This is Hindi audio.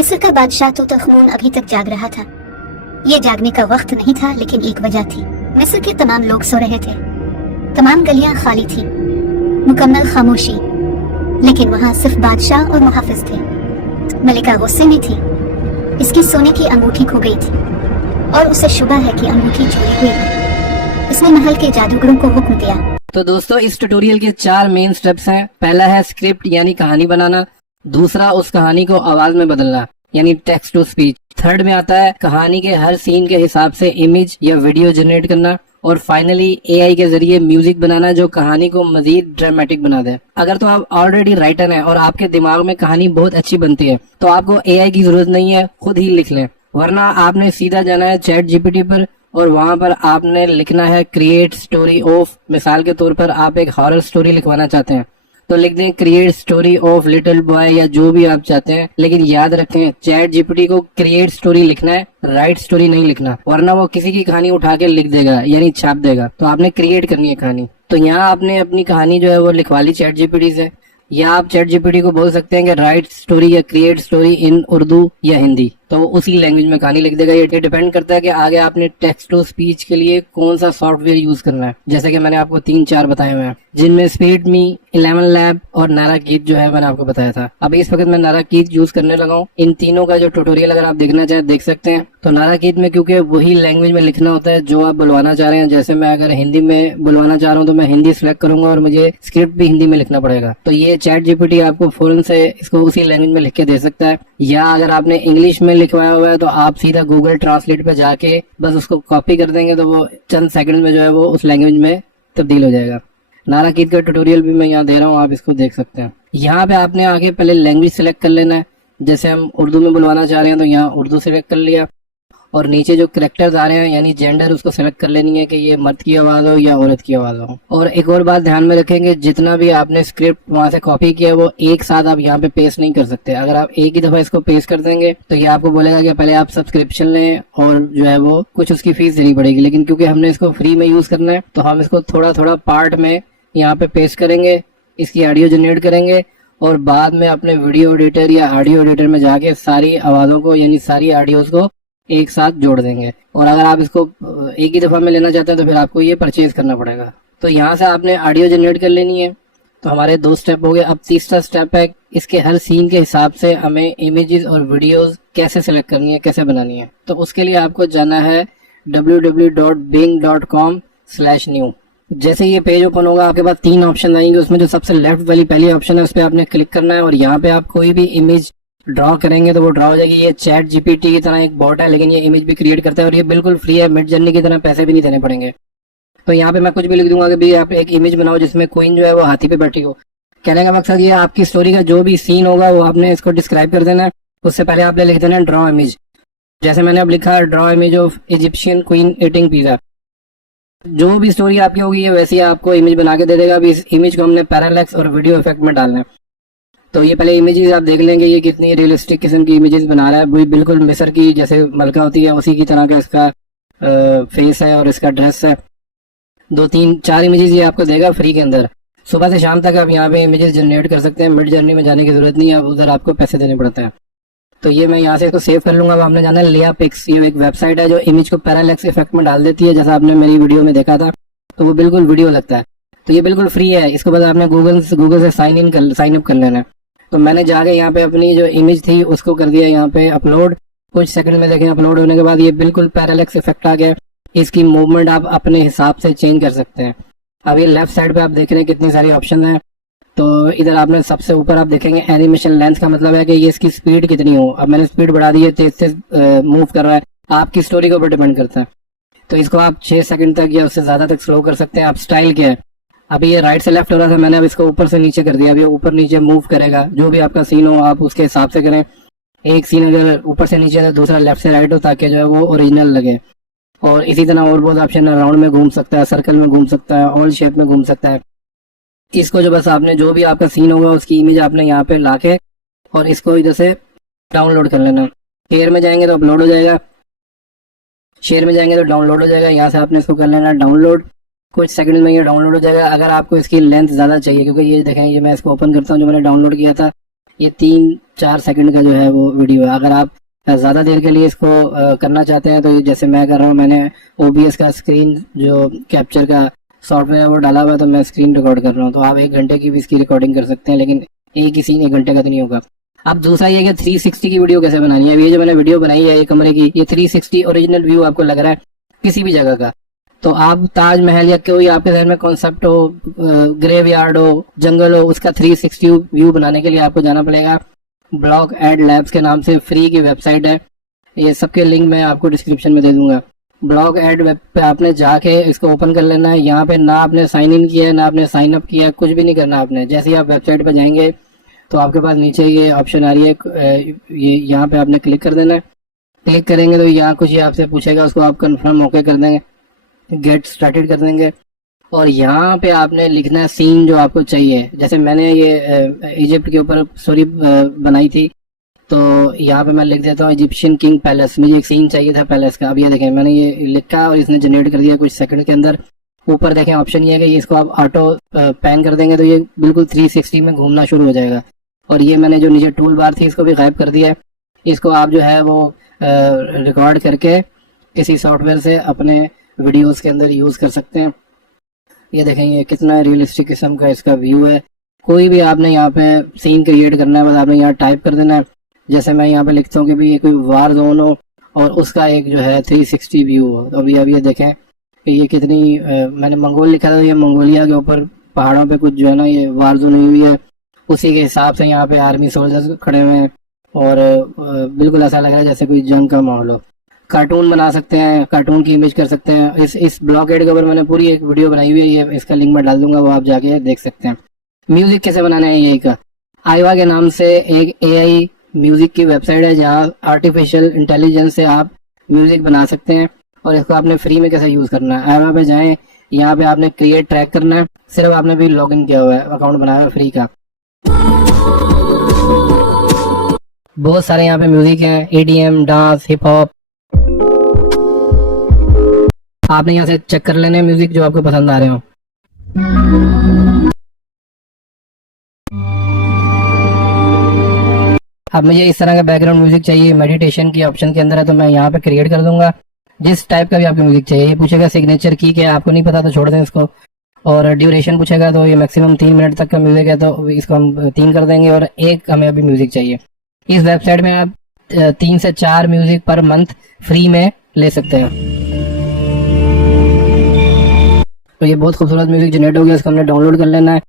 मिस्र का बादशाह तूतनखामुन अभी तक जाग रहा था। ये जागने का वक्त नहीं था, लेकिन एक वजह थी। मिस्र के तमाम लोग सो रहे थे, तमाम गलियां खाली थी, मुकम्मल खामोशी। लेकिन वहां सिर्फ बादशाह और मुहाफिज थे। मलिका गुस्से में थी। इसकी सोने की अंगूठी खो गई थी और उसे शुबा है कि अंगूठी चोरी हुई है। इसने महल के जादूगरों को हुक्म दिया। तो दोस्तों, इस ट्यूटोरियल के 4 मेन स्टेप्स हैं। पहला है स्क्रिप्ट यानी कहानी बनाना। दूसरा, उस कहानी को आवाज में बदलना यानी टेक्स्ट टू स्पीच। थर्ड में आता है कहानी के हर सीन के हिसाब से इमेज या वीडियो जनरेट करना। और फाइनली एआई के जरिए म्यूजिक बनाना जो कहानी को मजीद ड्रामेटिक बना दे। अगर तो आप ऑलरेडी राइटर हैं और आपके दिमाग में कहानी बहुत अच्छी बनती है तो आपको एआई की जरूरत नहीं है, खुद ही लिख लें। वरना आपने सीधा जाना है चैट जीपीटी पर और वहां पर आपने लिखना है क्रिएट स्टोरी ऑफ। मिसाल के तौर पर आप एक हॉरर स्टोरी लिखवाना चाहते हैं तो लिख दें create story of little boy या जो भी आप चाहते हैं। लेकिन याद रखें, चैट जीपीटी को क्रिएट स्टोरी लिखना है, राइट स्टोरी नहीं लिखना, वरना वो किसी की कहानी उठा के लिख देगा यानी छाप देगा। तो आपने क्रिएट करनी है कहानी। तो यहाँ आपने अपनी कहानी जो है वो लिखवा ली चैट जीपीटी से, या आप चैट जीपीटी को बोल सकते हैं कि राइट स्टोरी या क्रिएट स्टोरी इन उर्दू या हिंदी, तो उसी लैंग्वेज में कहानी लिख देगा। ये डिपेंड करता है कि आगे आपने टेक्स्ट टू स्पीच के लिए कौन सा सॉफ्टवेयर यूज करना है। जैसे कि मैंने आपको 3-4 बताए हुए हैं, जिनमें स्पीड मी, 11 लैब और नाराकीट जो है मैंने आपको बताया था। अब इस वक्त मैं नाराकीट यूज करने लगा हूँ। इन तीनों का जो ट्यूटोरियल अगर आप देखना चाहें देख सकते हैं। तो नाराकीट में क्योंकि वही लैंग्वेज में लिखना होता है जो आप बुलवाना चाह रहे हैं। जैसे मैं अगर हिंदी में बुलवाना चाह रहा हूँ तो मैं हिंदी सिलेक्ट करूंगा और मुझे स्क्रिप्ट भी हिंदी में लिखना पड़ेगा। तो ये चैट जीपीटी आपको फौरन से इसको उसी लैंग्वेज में लिख के दे सकता है। या अगर आपने इंग्लिश में लिखवाया हुआ है तो आप सीधा गूगल ट्रांसलेट पे जाके बस उसको कॉपी कर देंगे तो वो चंद सेकंड में जो है वो उस लैंग्वेज में तब्दील हो जाएगा। नाराकीट का ट्यूटोरियल भी मैं यहाँ दे रहा हूँ, आप इसको देख सकते हैं। यहाँ पे आपने आगे पहले लैंग्वेज सिलेक्ट कर लेना है। जैसे हम उर्दू में बुलवाना चाह रहे हैं तो यहाँ उर्दू सिलेक्ट कर लिया और नीचे जो करेक्टर्स आ रहे हैं यानी जेंडर उसको सिलेक्ट कर लेनी है कि ये मर्द की आवाज हो या औरत की आवाज हो। और एक और बात ध्यान में रखेंगे, जितना भी आपने स्क्रिप्ट वहां से कॉपी किया वो एक साथ आप यहाँ पे पेस्ट नहीं कर सकते। अगर आप एक ही दफा इसको पेस्ट कर देंगे तो ये आपको बोलेगा कि पहले आप सब्सक्रिप्शन लें और जो है वो कुछ उसकी फीस देनी पड़ेगी। लेकिन क्योंकि हमने इसको फ्री में यूज करना है तो हम इसको थोड़ा थोड़ा पार्ट में यहाँ पे पेस्ट करेंगे, इसकी ऑडियो जनरेट करेंगे और बाद में अपने वीडियो एडिटर या ऑडियो एडिटर में जाके सारी आवाजों को यानी सारी ऑडियोज को एक साथ जोड़ देंगे। और अगर आप इसको एक ही दफा में लेना चाहते हैं तो फिर आपको ये परचेज करना पड़ेगा। तो यहाँ से आपने ऑडियो जनरेट कर लेनी है। तो हमारे 2 स्टेप हो गए। अब तीसरा स्टेप है इसके हर सीन के हिसाब से हमें इमेजेस और वीडियोस कैसे सिलेक्ट करनी है, कैसे बनानी है। तो उसके लिए आपको जाना है www.bing.com/new। जैसे ये पेज ओपन होगा आपके पास 3 ऑप्शन आएंगे। उसमें जो सबसे लेफ्ट वाली पहली ऑप्शन है उस पर आपने क्लिक करना है और यहाँ पे आप कोई भी इमेज ड्रॉ करेंगे तो वो ड्रॉ हो जाएगी। ये चैट जीपीटी की तरह एक बॉट है लेकिन ये इमेज भी क्रिएट करता है और ये बिल्कुल फ्री है। मिड जर्नी की तरह पैसे भी नहीं देने पड़ेंगे। तो यहाँ पे मैं कुछ भी लिख दूंगा कि भाई आप एक इमेज बनाओ जिसमें क्वीन जो है वो हाथी पे बैठी हो। कहने का मकसद ये आपकी स्टोरी का जो भी सीन होगा वो आपने इसको डिस्क्राइब कर देना है। उससे पहले आपने लिख देना है ड्रॉ इमेज। जैसे मैंने अब लिखा draw image of Egyptian queen eating pizza. जो भी स्टोरी आपकी होगी ये वैसे ही आपको इमेज बना के दे देगा। अभी इस इमेज को हमने पैरालैक्स और वीडियो इफेक्ट में डालना है। तो ये पहले इमेजेस आप देख लेंगे ये कितनी रियलिस्टिक किस्म की इमेजेस बना रहा है। वही बिल्कुल मिस्र की जैसे मलका होती है उसी की तरह का इसका फेस है और इसका ड्रेस है। 2-3-4 इमेजेस ये आपको देगा फ्री के अंदर। सुबह से शाम तक आप यहाँ पे इमेजेस जनरेट कर सकते हैं। मिड जर्नी में जाने की जरूरत नहीं है, उधर आपको पैसे देने पड़ते हैं। तो ये मैं यहाँ से इसको सेव कर लूंगा। अब आपने जाना है लिया पिक्स। ये एक वेबसाइट है जो इमेज को पैरालैक्स इफेक्ट में डाल देती है। जैसा आपने मेरी वीडियो में देखा था तो वो बिल्कुल वीडियो लगता है। तो ये बिल्कुल फ्री है। इसको बस आपने गूगल से साइन अप कर लेना है। तो मैंने जाके यहाँ पे अपनी जो इमेज थी उसको कर दिया यहाँ पे अपलोड। कुछ सेकंड में देखें अपलोड होने के बाद ये बिल्कुल पैरालैक्स इफेक्ट आ गया। इसकी मूवमेंट आप अपने हिसाब से चेंज कर सकते हैं। अब ये लेफ्ट साइड पे आप देख रहे हैं कितनी सारी ऑप्शन है। तो इधर आपने सबसे ऊपर आप देखेंगे एनिमेशन लेंथ का मतलब है कि ये इसकी स्पीड कितनी हो। अब मैंने स्पीड बढ़ा दी है, तेज मूव कर रहा है। आपकी स्टोरी के ऊपर डिपेंड करता है। तो इसको आप 6 सेकंड तक या उससे ज्यादा तक स्लो कर सकते हैं। आप स्टाइल क्या है, अभी ये राइट से लेफ्ट हो रहा था, मैंने अब इसको ऊपर से नीचे कर दिया। अब ये ऊपर नीचे मूव करेगा। जो भी आपका सीन हो आप उसके हिसाब से करें। एक सीन अगर ऊपर से नीचे है दूसरा लेफ्ट से राइट हो ताकि जो है वो ओरिजिनल लगे। और इसी तरह और बहुत ऑप्शन है। राउंड में घूम सकता है, सर्कल में घूम सकता है, ऑल शेप में घूम सकता है। इसको जो बस आपने जो भी आपका सीन होगा उसकी इमेज आपने यहाँ पे लाके और इसको इधर से डाउनलोड कर लेना। शेयर में जाएंगे तो अपलोड हो जाएगा, शेयर में जाएंगे तो डाउनलोड हो जाएगा। यहाँ से आपने इसको कर लेना डाउनलोड। कुछ सेकंड में ये डाउनलोड हो जाएगा। अगर आपको इसकी लेंथ ज्यादा चाहिए, क्योंकि ये देखें ये मैं इसको ओपन करता हूँ जो मैंने डाउनलोड किया था ये 3-4 सेकंड का जो है वो वीडियो है। अगर आप ज़्यादा देर के लिए इसको करना चाहते हैं तो जैसे मैं कर रहा हूँ, मैंने OBS का स्क्रीन जो कैप्चर का सॉफ्टवेयर है वो डाला हुआ है, तो मैं स्क्रीन रिकॉर्ड कर रहा हूँ। तो आप 1 घंटे की भी इसकी रिकॉर्डिंग कर सकते हैं, लेकिन एक ही सीन 1 घंटे का तो नहीं होगा। अब दूसरा ये कि 360 की वीडियो कैसे बनानी है। अब ये जो मैंने वीडियो बनाई है ये कमरे की, ये 360 ओरिजिनल व्यू आपको लग रहा है किसी भी जगह का। तो आप ताजमहल या कोई आपके जहन में कॉन्सेप्ट हो, ग्रेवयार्ड हो, जंगल हो, उसका 360 व्यू बनाने के लिए आपको जाना पड़ेगा ब्लॉक एड लैब्स के नाम से फ्री की वेबसाइट है। ये सबके लिंक मैं आपको डिस्क्रिप्शन में दे दूंगा। ब्लॉक एड वेब पे आपने जाके इसको ओपन कर लेना है। यहाँ पे ना आपने साइन इन किया है ना आपने साइन अप किया है, कुछ भी नहीं करना आपने। जैसे ही आप वेबसाइट पे जाएंगे तो आपके पास नीचे ये ऑप्शन आ रही है, ये यहाँ पे आपने क्लिक कर देना है। क्लिक करेंगे तो यहाँ कुछ ये आपसे पूछेगा, उसको आप कंफर्म ओके कर देंगे, गेट स्टार्टेड कर देंगे। और यहाँ पे आपने लिखना है सीन जो आपको चाहिए। जैसे मैंने ये इजिप्ट के ऊपर स्टोरी बनाई थी, तो यहाँ पे मैं लिख देता हूँ इजिप्शियन किंग पैलेस। मुझे एक सीन चाहिए था पैलेस का। अब ये देखें मैंने ये लिखा और इसने जनरेट कर दिया कुछ सेकंड के अंदर। ऊपर देखें ऑप्शन ये है कि इसको आप ऑटो पैन कर देंगे तो ये बिल्कुल 360 में घूमना शुरू हो जाएगा। और ये मैंने जो नीचे टूल बार थी इसको भी गायब कर दिया है। इसको आप जो है वो रिकॉर्ड करके किसी सॉफ्टवेयर से अपने वीडियोस के अंदर यूज़ कर सकते हैं। ये देखें ये कितना रियलिस्टिक किस्म का इसका व्यू है। कोई भी आपने यहाँ पे सीन क्रिएट करना है, बस आपने यहाँ टाइप कर देना है। जैसे मैं यहाँ पे लिखता हूँ कि भाई ये कोई वार जोन हो और उसका एक जो है 360 व्यू हो। तो अभी ये देखें कि ये कितनी मैंने मंगोल लिखा था, ये मंगोलिया के ऊपर पहाड़ों पे कुछ जो है ना ये वार जोन हुई हुई है, उसी के हिसाब से यहाँ पे आर्मी सोल्जर्स खड़े हुए हैं और बिल्कुल ऐसा लग रहा है जैसे कोई जंग का माहौल हो। कार्टून बना सकते हैं, कार्टून की इमेज कर सकते हैं। इस ब्लॉक एड के ऊपर मैंने पूरी एक वीडियो बनाई हुई है, ये इसका लिंक मैं डाल दूंगा, वो आप जाके देख सकते हैं। म्यूजिक कैसे बनाना है ये का आईवा के नाम से एक AI म्यूजिक की वेबसाइट है जहाँ आर्टिफिशियल इंटेलिजेंस से आप म्यूजिक बना सकते हैं। और इसको आपने फ्री में कैसे यूज करना है, आईवा पे जाएं, यहाँ पे आपने क्रिएट ट्रैक करना है। सिर्फ आपने भी लॉग इन किया हुआ है, अकाउंट बनाया हुआ है फ्री का। बहुत सारे यहाँ पे म्यूजिक हैं, EDM, डांस, हिप हॉप। आपने यहाँ से चेक कर लेने म्यूजिक जो आपको पसंद आ रहे हो। अब मुझे इस तरह का बैकग्राउंड म्यूजिक चाहिए, मेडिटेशन की ऑप्शन के अंदर है, तो मैं यहाँ पे क्रिएट कर दूंगा जिस टाइप का भी आपको म्यूजिक चाहिए। ये पूछेगा सिग्नेचर की क्या, आपको नहीं पता तो छोड़ दें इसको। और ड्यूरेशन पूछेगा, तो ये मैक्सिमम 3 मिनट तक का म्यूजिक है तो इसको हम 3 कर देंगे। और एक हमें अभी म्यूजिक चाहिए। इस वेबसाइट में आप 3 से 4 म्यूजिक पर मंथ फ्री में ले सकते हैं। तो ये बहुत खूबसूरत म्यूजिक जनरेट हो गया, इसको हमने डाउनलोड कर लेना है।